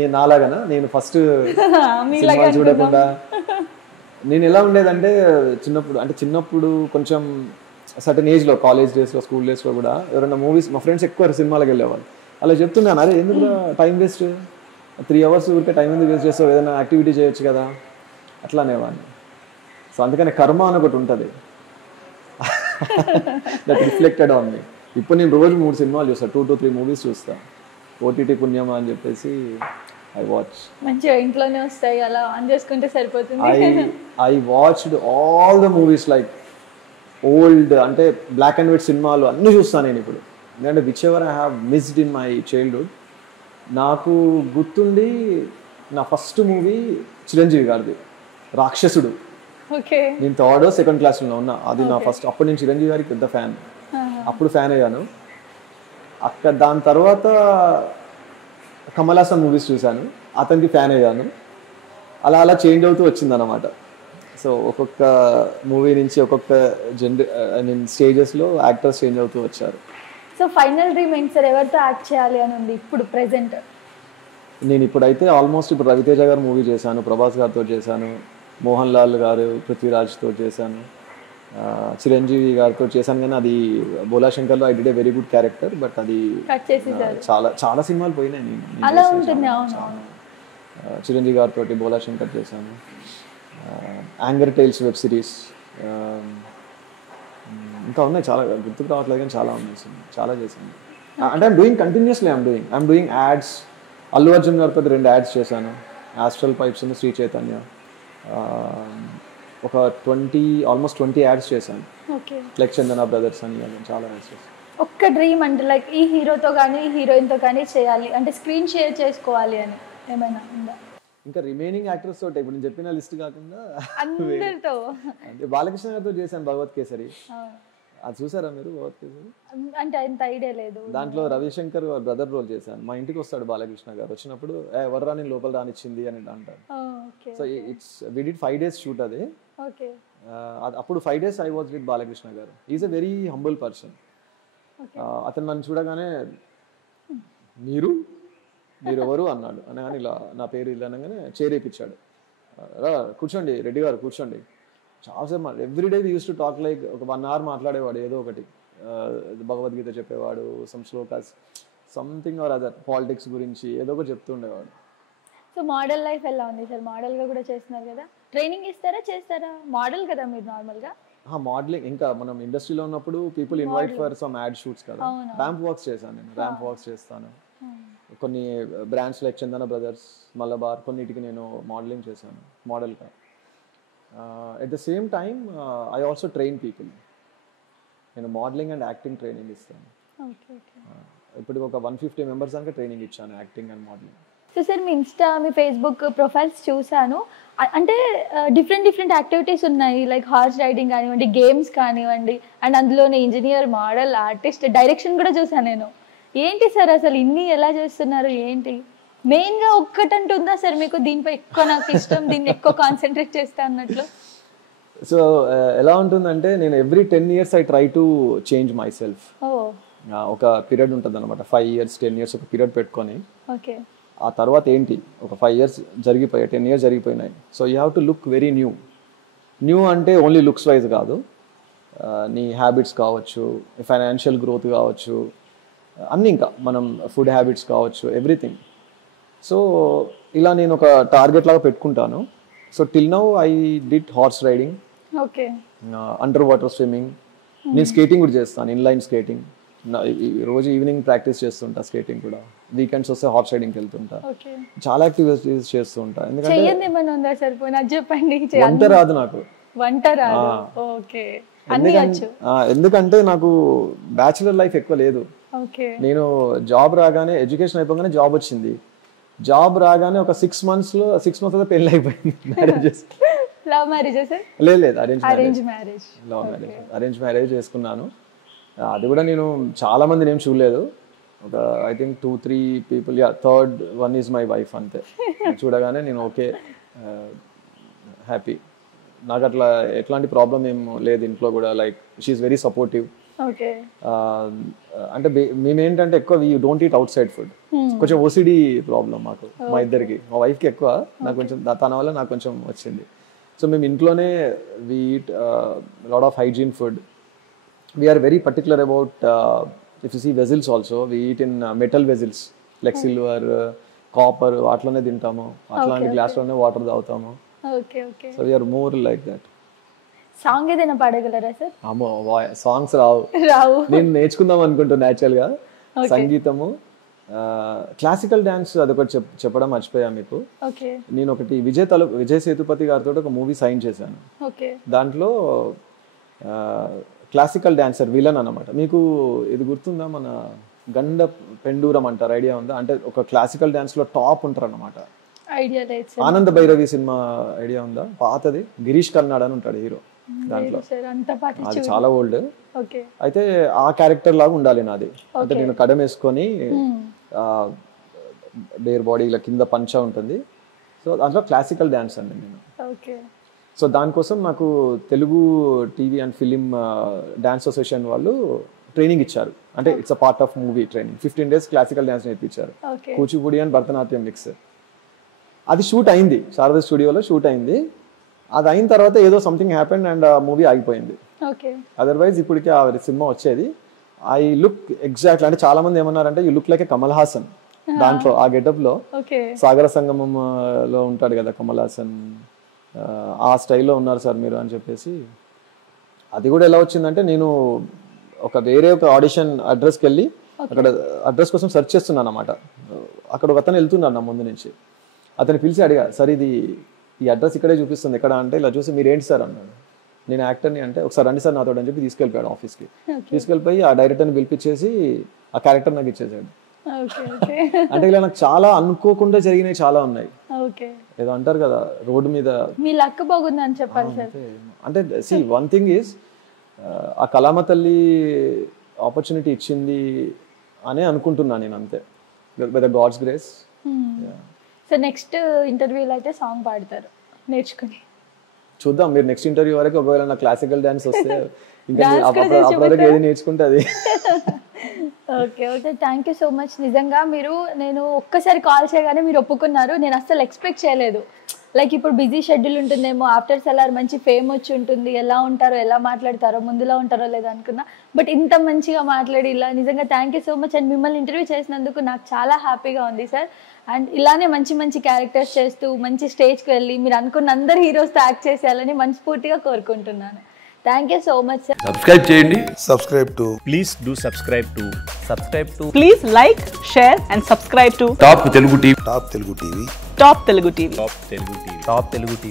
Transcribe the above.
నేను నాలాగనా నేను first cinema చూడకుండా నేను ఎలా ఉండేదంటే చిన్నప్పుడు కొంచెం సర్టన్ ఏజ్లో కాలేజ్ డేస్లో స్కూల్ డేస్లో కూడా ఎవరైనా మూవీస్ మా ఫ్రెండ్స్ ఎక్కువ సినిమాలకు వెళ్ళేవాళ్ళు అలా చెప్తున్నాను అరే ఎందుకు టైం వేస్ట్ 3 hours ఊరికే టైం ఎందుకు వేస్ట్ చేస్తావు ఏదైనా యాక్టివిటీ చేయొచ్చు కదా అట్లా అనేవాడిని సో అందుకని కర్మ అని ఒకటి ఉంటుంది దట్ రిఫ్లెక్టెడ్ ఆన్ మీ ఇప్పుడు నేను రోజు 3 సినిమాలు చూస్తాను 2 to 3 మూవీస్ చూస్తాను ఓటీటీ పుణ్యమా అని చెప్పేసి ఐ వాచ్ మంచిగా ఇంట్లోనే వస్తాయి అలా ఆన్ చేసుకుంటే సరిపోతుంది I watched all the movies like old అంటే బ్లాక్ అండ్ వైట్ సినిమాలు అన్నీ చూస్తాను నేను ఇప్పుడు ఎందుకంటే which ever I have missed in my childhood నాకు గుర్తుండి నా ఫస్ట్ మూవీ చిరంజీవి గారిది రాక్షసుడు ఓకే నేను 3rd or 2nd క్లాస్లో ఉన్నా అది నా ఫస్ట్ అప్పుడు నేను చిరంజీవి గారికి పెద్ద ఫ్యాన్ అప్పుడు ఫ్యాన్ అయ్యాను అక్కడ దాని తర్వాత కమల్ హాసన్ మూవీస్ చూశాను అతనికి ఫ్యాన్ అయ్యాను అలా అలా చేంజ్ అవుతూ వచ్చిందన్నమాట సో ఒక్కొక్క మూవీ నుంచి ఒక్కొక్క స్టేజెస్లో యాక్టర్స్ చేంజ్ అవుతూ వచ్చారు సో ఫైనల్ డ్రీమ్ ఏంటి సార్ ఎవరితో యాక్ట్ చేయాలి అని ఉంది ఇప్పుడు ప్రెసెంట్ నేను ఇప్పుడైతే ఆల్మోస్ట్ ఇప్పుడు రవితేజ గారు మూవీ చేశాను ప్రభాస్ గారితో చేశాను మోహన్ లాల్ గారు పృథ్వీరాజ్తో చేశాను చిరంజీవి గారితో చేశాను కానీ అది బోలా శంకర్లో I did a very good character but అది చాలా సినిమాలు పోయినాయి చిరంజీవి గారితో బోలా శంకర్ చేశాను యాంగర్ టైల్స్ వెబ్ సిరీస్ ఇంకా ఉన్నాయి చాలా గుర్తుకు రావట్లేదు కానీ చాలా ఉన్నాయి చాలా చేశాను అంటే I'm doing ads Allu Arjun గారితో 2 యాడ్స్ చేశాను ఆస్ట్రల్ పైప్స్ శ్రీ చైతన్య ఒక ఆల్మోస్ట్ 20 యాడ్స్ చేశాను లైక్ చందన బ్రదర్స్ అని చాలా యాడ్స్ చేశాను ఒక్క డ్రీమ్ అంటే లైక్ ఈ హీరోతో కానీ ఈ హీరోయిన్తో కానీ చేయాలి అంటే స్క్రీన్ షేర్ చేసుకోవాలి అని ఏమైనా ఉందా ఇంకా రిమైనింగ్ యాక్టర్స్ తోటి ఇప్పుడు నేను చెప్పిన లిస్ట్ కాకుండా అందరితో అంటే బాలకృష్ణ గారితో చేశాను భగవత్ కేసరి అది చూసారా మీరు భగవత్ కేసరి అంటే అంత ఐడియా లేదు దాంట్లో రవిశంకర్ బ్రదర్ రోల్ చేశాను మా ఇంటికి వస్తాడు బాలకృష్ణ గారు వచ్చినప్పుడు ఎవర్రా నేను లోపల రానిచ్చింది అని అంటారు so we did 5 days shoot అది అప్పుడు 5 days I was with Balakrishna గారు is a very humble person అతను నన్ను చూడగానే మీరు ఎవరు అన్నాడు అనగానే ఇలా నా పేరు ఇలా అనగానే చేరేపించాడు కూర్చోండి రెడ్డి గారు కూర్చోండి చాలాసేపు everyday we use to talk like ఒక 1 hour మాట్లాడేవాడు ఏదో ఒకటి భగవద్గీత చెప్పేవాడు some shlokas something or other politics గురించి ఏదో ఒకటి చెప్తూ ఉండేవాడు సో మోడల్ లైఫ్ ఎలా ఉంది సార్ మోడల్గా కూడా చేస్తున్నారు కదా ట్రైనింగ్ చేస్తారా మోడల్ కదా మీరు నార్మల్గా మోడలింగ్ ఇంకా మనం ఇండస్ట్రీలో ఉన్నప్పుడు people invite for some add shoots కదా ర్యాంప్ వాక్స్ చేశాను నేను ర్యాంప్ వాక్స్ చేస్తాను కొన్ని బ్రాండ్స్ లైక్ చందన బ్రదర్స్ మలబార్ కొన్నిటికి నేను మోడలింగ్ చేశాను మోడల్గా at the same time I also train people నేను మోడలింగ్ అండ్ యాక్టింగ్ ట్రైనింగ్ ఇస్తాను ఇప్పుడు ఒక 150 members దాకా ట్రైనింగ్ ఇచ్చాను acting and modelling so sir me Insta me Facebook profiles చూసాను అంటే డిఫరెంట్ యాక్టివిటీస్ ఉన్నాయి లైక్ హార్స్ రైడింగ్ కానివ్వండి గేమ్స్ కానివ్వండి అండ్ అందులోనే ఇంజనీర్ మోడల్ ఆర్టిస్ట్ డైరెక్షన్ కూడా చూసాను నేను ఏంటి సార్ అసలు ఇన్ని ఎలా చేస్తున్నారు ఏంటి మెయిన్గా ఒక్కటంటూ ఉందా సార్ మీకు దీనిపై ఎక్కువ నాకు ఇష్టం దీన్ని ఎక్కువ కాన్సన్ట్రేట్ చేస్తా అన్నట్లు సో ఎలా ఉంటుందంటే నేను every 10 years I try to change myself ఒక పీరియడ్ ఉంటుంది అనమాట 5 years 10 years ఒక పీరియడ్ పెట్టుకొని ఓకే ఆ తర్వాత ఏంటి ఒక 5 years జరిగిపోయాయి 10 years జరిగిపోయినాయి so you have to look very new అంటే ఓన్లీ లుక్స్ వైజ్ కాదు నీ హ్యాబిట్స్ కావచ్చు ఫైనాన్షియల్ గ్రోత్ కావచ్చు అన్నీ ఇంకా మనం ఫుడ్ హ్యాబిట్స్ కావచ్చు ఎవ్రీథింగ్ సో ఇలా నేను ఒక టార్గెట్ లాగా పెట్టుకుంటాను so till now I did horse riding okay under water swimming నేను స్కేటింగ్ కూడా చేస్తాను ఇన్లైన్ స్కేటింగ్ రోజు ఈవినింగ్ ప్రాక్టీస్ చేస్తుంటా స్కేటింగ్ కూడా వీకెండ్స్ వస్తే హార్స్ రైడింగ్కి వెళ్తుంటా చాలా యాక్టివిటీస్ చేస్తూ ఉంటా ఎందుకంటే వంట రాదు నాకు ఎందుకంటే నాకు బ్యాచులర్ లైఫ్ ఎక్కువ లేదు నేను జాబ్ రాగానే ఎడ్యుకేషన్ అయిపోగానే జాబ్ వచ్చింది జాబ్ రాగానే ఒక 6 months లో పెళ్లి అయిపోయింది మ్యారేజెస్ లేదు అరేంజ్ మ్యారేజ్ చేసుకున్నాను అది కూడా నేను చాలా మంది ఏం చూడలేదు ఒక I think 2-3 people third one is my wife అంతే చూడగానే నేను ఓకే హ్యాపీ నాకు అట్లా ఎట్లాంటి ప్రాబ్లం ఏం లేదు ఇంట్లో కూడా like she's very supportive okay అంటే మేమేంటంటే ఎక్కువ we don't eat outside food. కొంచెం ఓసిడి ప్రాబ్లం మాకు మా ఇద్దరికి. మా వైఫ్కి ఎక్కువ, నాకు కొంచెం తన వల్ల నాకు కొంచెం వచ్చింది. సో మేము ఇంట్లోనే we eat lot of hygiene food. We're very particular about if you see vessels also we eat in metal vessels like silver, copper, వాటిలోనే తింటాము. అట్లాంటి గ్లాస్లోనే వాటర్ తాగుతాము. So we're more like that. Song ఏదైనా పాడగలరా sir? అమ్మో songs రావు. నేను నేర్చుకుందాం అనుకుంటున్నా యాక్చువల్గా సంగీతము. క్లాసికల్ డాన్స్ అదొకటి చెప్పడం మర్చిపోయా మీకు. నేను ఒకటి విజయ్ సేతుపతి గారితో ఒక మూవీ సైన్ చేశాను. దాంట్లో క్లాసికల్ డాన్సర్ విలన్ అన్నమాట. మీకు ఇది గుర్తుందా, మన గండ పెండూరం అంటారు, ఐడియా ఉందా? అంటే ఒక క్లాసికల్ డాన్స్ లో టాప్ ఉంటారు అన్నమాట. ఆనంద భైరవి సినిమా ఐడియా ఉందా? పాతది, గిరీష్ కర్నాడ్ అని ఉంటాడు హీరో దాంట్లో. అది చాలా ఓల్డ్. అయితే ఆ క్యారెక్టర్ లాగా ఉండాలి నాది. అంటే నేను కడమ వేసుకొని బేర్ బాడీ ఇలా కింద పంచ ఉంటుంది. సో దాంట్లో క్లాసికల్ డాన్స్ అండి నేను. సో దానికోసం నాకు Telugu TV and film dance association వాళ్ళు ట్రైనింగ్ ఇచ్చారు. అంటే it's a part of movie training. 15 days classical dance నేర్పించారు. Kuchipudi and Bharatanatyam mix. అది షూట్ అయింది, శారదా స్టూడియోలో షూట్ అయింది. అది అయిన తర్వాత ఏదో సంథింగ్ హ్యాపెండ్ అండ్ ఆ మూవీ ఆగిపోయింది. అదర్వైజ్ ఇప్పటికి ఆ సినిమా వచ్చేది. ఐ లుక్ ఎగ్జాక్ట్లీ, అంటే చాలా మంది ఏమన్నారంటే you look like a Kamal Haasan దాంట్లో, ఆ గెటప్ లో. సాగర సంగమం లో ఉంటాడు కదా కమల్ హాసన్, ఆ స్టైల్లో ఉన్నారు సార్ మీరు అని చెప్పేసి. అది కూడా ఎలా వచ్చిందంటే, నేను వేరే ఒక ఆడిషన్ అడ్రస్కి వెళ్ళి అక్కడ అడ్రస్ కోసం సెర్చ్ చేస్తున్నాను అన్నమాట. అక్కడ ఒక అతను వెళ్తున్నాడు నా ముందు నుంచి. అతను పిలిచి అడిగా, సార్ ఈ అడ్రస్ ఇక్కడే చూపిస్తుంది ఎక్కడ అంటే, ఇలా చూసి మీరు ఏంటి సార్ అన్నాడు. నేను యాక్టర్ని అంటే, ఒకసారి రండి సార్ నాతో అని చెప్పి తీసుకెళ్ళిపోయాడు ఆఫీస్కి. తీసుకెళ్ళిపోయి ఆ డైరెక్టర్ని పిలిపించేసి ఆ క్యారెక్టర్ నాకు ఇచ్చేసాడు. అంటే ఇలా నాకు చాలా అనుకోకుండా జరిగినవి చాలా ఉన్నాయి. ఏదో అంటారు కదా రోడ్డు మీద మీ లక్ బాగుంది అని చెప్పాలి సార్. అంటే సి వన్ థింగ్ ఈజ్, ఆ కళామ తల్లి ఆపర్చునిటీ ఇచ్చింది అనే అనుకుంటున్నాను నేను, అంతే, by the God's grace. So next ఇంటర్వ్యూలో అయితే సాంగ్ పాడతారు నేర్చుకుని. చూద్దాం, మీరు నెక్స్ట్ ఇంటర్వ్యూ వరకు ఒకవేళ నా క్లాసికల్ డాన్స్ వస్తే ఇంకా అప్పటివరకు ఏది నేర్చుకుంటే అది. Okay thank you so much. నిజంగా నేను ఒక్కసారి కాల్ చేయగానే మీరు ఒప్పుకున్నారు. నేను అస్సలు ఎక్స్పెక్ట్ చేయలేదు. లైక్ ఇప్పుడు బిజీ షెడ్యూల్ ఉంటుందేమో, ఆఫ్టర్ సెలార్ మంచి ఫేమ్ వచ్చి ఉంటుంది, ఎలా ఉంటారో ఎలా మాట్లాడతారో ముందులా ఉంటారో లేదో అనుకున్నా. బట్ ఇంత మంచిగా మాట్లాడి ఇలా నిజంగా thank you so much. And మిమ్మల్ని ఇంటర్వ్యూ చేసినందుకు నాకు చాలా హ్యాపీగా ఉంది సార్. అండ్ ఇలానే మంచి మంచి క్యారెక్టర్స్ చేస్తూ మంచి స్టేజ్కి వెళ్ళి మీరు అనుకున్న అందరు హీరోస్తో యాక్ట్ చేసేయాలని మనస్ఫూర్తిగా కోరుకుంటున్నాను. Thank you so much sir. Subscribe చేయండి. Please do subscribe to. Please like, share and subscribe to top Telugu TV. Top Telugu TV. Top Telugu TV.